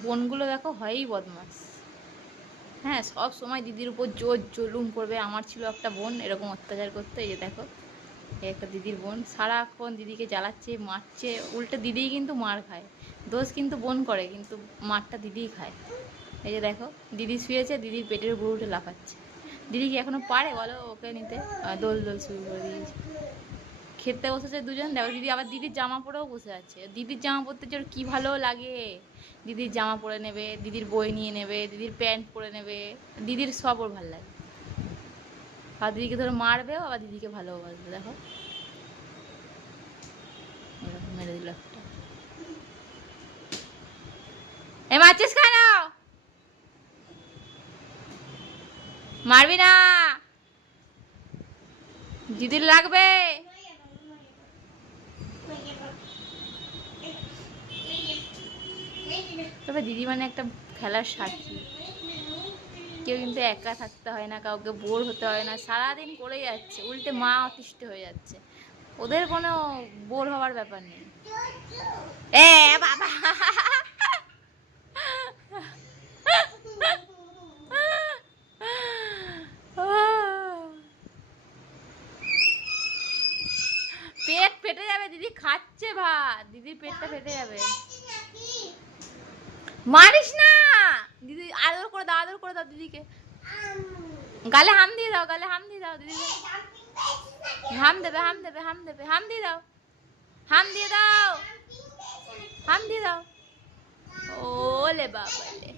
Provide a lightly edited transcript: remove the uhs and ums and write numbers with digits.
বোনগুলো দেখো হয়ই বদমাস। হ্যাঁ, সব সময় দিদির উপর জোর জুলুম করবে। আমার ছিল একটা বোন এরকম অত্যাচার করতো, এই যে দেখো এই একটা দিদির বোন সারাক্ষণ দিদিকে জ্বালাচ্ছে মারছে, উল্টে দিদিই কিন্তু মার খায়। দোষ কিন্তু বোন করে, কিন্তু মারটা দিদিই খায়। এই যে দেখো দিদি শুয়েছে, দিদির পেটের উপর উঠে লাফাচ্ছে। দিদি কি এখনো পারে বলো ওকে নিতে? দোল দোল শুরু করে দিয়েছে। খেতে বসেছে দুজন, দেখো দিদি আবার দিদির জামা পরেও বসে আছে। দিদির জামা পরতে যে ওর কি ভালো লাগে। দিদির জামা পরে নেবে, দিদির বই নিয়ে নেবে, দিদির প্যান্ট পরে নেবে, দিদির সব ওর ভালো লাগে। আর দিদিকে ধরো মারবেও, আবার দিদিকে ভালোবাসবে। দেখো মেরে দিল একটা। এ মারছিস কেন? মারবি না, দিদির লাগবে। তবে দিদি মানে একটা খেলার সাথী। কেউ কিন্তু একা থাকতে হয় না, কাউকে বোর হতে হয় না, সারাদিন করে যাচ্ছে, উল্টে মা অতিষ্ঠ হয়ে যাচ্ছে। ওদের কোনো বোর হওয়ার ব্যাপার নেই। এ বাবা, পেট ফেটে যাবে, দিদি খাচ্ছে ভাত, দিদির পেটটা ফেটে যাবে। মারিস না, দিদি আদর করে দাও, আদর করে দাও দিদিকে। গালে হাম দিয়ে দাও, গালে হাম দিয়ে দাও দিদিকে। হাম দেবে, হাম দেবে, হাম দেবে, হাম দিয়ে দাও, হাম দিয়ে দাও, হাম দিয়ে দাও। ওলে বাবা লে।